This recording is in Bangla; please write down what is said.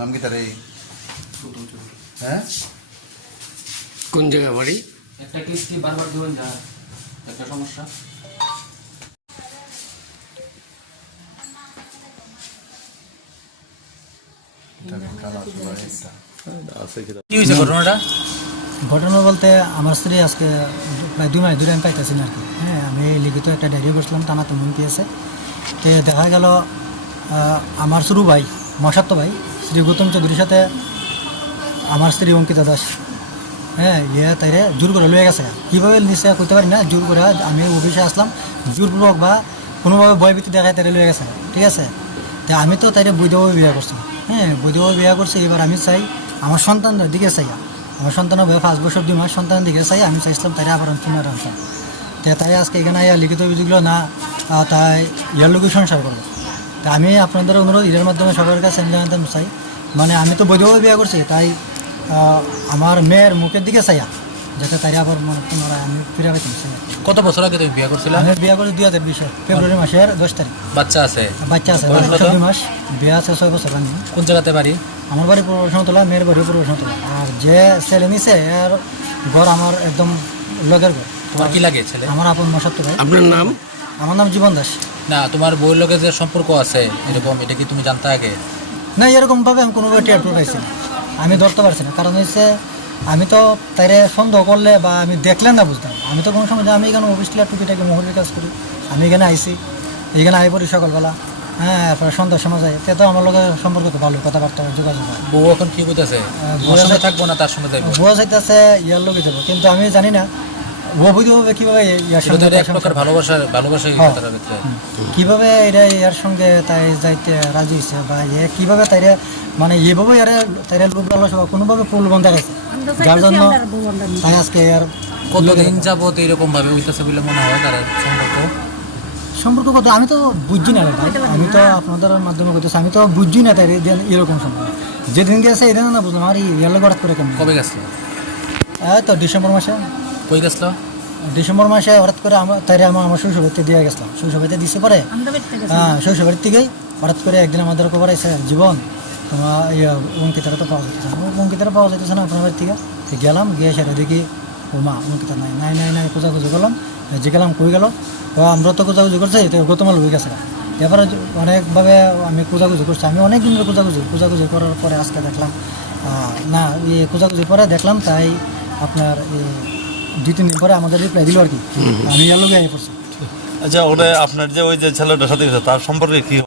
নাম কি তার? হ্যাঁ, কোন জায়গা বাড়ি? একটা কিস্তি বারবার দিবেন যা একটা সমস্যা। কি হয়েছে ঘটনাটা? ঘটনা বলতে আমার স্ত্রী আজকে প্রায় 2 মাস ধরে আমি পাইতেছি না আর কি। হ্যাঁ, আমি লিখিত একটা ডায়েরি করছিলাম, টানা তো মন পেয়েছে। তো দেখা গেল আমার শুরু ভাই, মশাত্ত ভাই শ্রী গৌতম চৌধুরীর সাথে আমার স্ত্রী অঙ্কিতা দাস, হ্যাঁ, তাইরে জোর করে লয়ে গেছে। কীভাবে নিচে করতে পারি না, জোর করে আমি অফিসে আসলাম, জোরপূর্বক বা কোনোভাবে ভয়ভীতি দেখায় তাইরে লয়ে গেছে, ঠিক আছে। তা আমি তো তাইরে বৈধভাবে বিয়ে করছি, হ্যাঁ, বৈধভাবে বিয়ে করছি। এবার আমি চাই আমার সন্তানদের দিকে চাই, আমার সন্তানের বয়স 5 বছর 2 মাস, সন্তানের দিকে চাই আমি চাইছিলাম তাই আবার চিনার আনতাম। তাই আজকে এখানে লিখিত অভিযোগগুলো না, তাই ইয়ার লোকই সংসার করবো। তা আমি আপনাদের অনুরোধ এর মাধ্যমে সবার কাছে আমি জানাতে চাই, মানে আমি তো বৈধভাবে বিয়ে করছি, তাই আমার মেয়ের মুখের দিকে চাইয়া যাতে তাই আবার মানে পুনরায় আমি ফিরে পেতাম। কত বছর আগে তুমি বিয়ে করছিলে? আমি বিয়ে করছি 2020 ফেব্রুয়ারি মাসের 10 তারিখ। বাচ্চা আছে? বাচ্চা আছে, 2 মাস, বিয়ে আছে 6 বছর বানি। কোন জায়গাতে বাড়ি? আমার বাড়ি পূর্ব বসন্তলা, মেয়ের বাড়ি পূর্ব বসন্তলা। আর যে ছেলে নিছে এর ঘর আমার একদম লগের ঘর। তোমার কি লাগে ছেলে? আমার আপন মশাত্ত ভাই। আপনার নাম? আমার নাম জীবন দাস। না, তোমার বউয়ের লগে যে সম্পর্ক আছে এরকম, এটা কি তুমি জানতে আগে? না, এরকমভাবে আমি কোনোভাবে টের পাইছি না, আমি ধরতে পারছি না। কারণ হচ্ছে আমি তো তাইরে সন্দেহ করলে বা আমি দেখলে না বুঝতাম। আমি তো কোনো সময় আমি এখানে অফিসটা টুকিটাকে মোহরের কাজ করি, আমি এখানে আইসি, এখানে আই পড়ি সকালবেলা, হ্যাঁ, এরপরে সন্ধ্যার সময় যাই। তো আমার লোকের সম্পর্ক তো ভালো, কথাবার্তা যোগাযোগ হয়। বউ এখন কি করতেছে? ওর সঙ্গে থাকবো না তার সঙ্গে যাইবো? বুয়া যাইতেছে ইয়ার লোকে যাবো, কিন্তু আমি জানি না অবৈধভাবে কীভাবে ইয়ার সঙ্গে এক প্রকার ভালোবাসাই কথাটার ভিতরে। কীভাবে এটা ইয়ার সঙ্গে তাই যাইতে রাজি হয়েছে, বা কীভাবে তাইরে মানে এইভাবে তাইরে লোক লালসা বা কোনোভাবে প্রলোভন দেখাইছে, যার জন্য তাই আজকে এর কতদিন যাবত এরকম ভাবে হইতেছে বলে মনে হয় তার সম্পর্ক কত আমি তো বুঝছি না ভাই। আমি তো আপনাদের মাধ্যমে করতেছি, আমি তো বুঝছি না তাই এরকম সম্পর্ক। যেদিন গেছে এদিন না বুঝলাম, আর ইয়ার লোক হঠাৎ করে কেমন। কবে গেছিল? এই তো ডিসেম্বর মাসে। কই গেছিল? ডিসেম্বর মাসে হঠাৎ করে তাইরে আমার শৈশবাড়িতে দিয়ে গেছিলাম। শৈশবাড়িতে দিছে পরে, হ্যাঁ, শৈশবাড়ির থেকেই হঠাৎ করে একদিন আমাদের খবর আছে, জীবন তোমার অঙ্কিতারা তো পাওয়া যাইতেছে না, অঙ্কিতারা পাওয়া যাইতেছে না আপনার বাড়ির থেকে। তো গেলাম, গিয়ে সেটা দেখি ও মা অঙ্কিতা নাই নাই নাই নাই খোঁজাখুঁজি করলাম, যে গেলাম কই গেল, তো আমরা তো খোঁজাখুঁজি করছি, তো গতমাল হয়ে গেছে। এবারে অনেকভাবে আমি খোঁজাখুঁজি করছি, আমি অনেক দিন ধরে খোঁজাখুঁজি করার পরে আজকে দেখলাম না, খোঁজাখুঁজি পরে দেখলাম তাই আপনার 2-3 দিন পরে আমাদের রিপ্লাই দিল আর কি, আমি ইয়ার লোকে আগে পড়ছি। আচ্ছা, ওটা আপনার যে ওই যে ছেলেটার সাথে তার সম্পর্কে কি?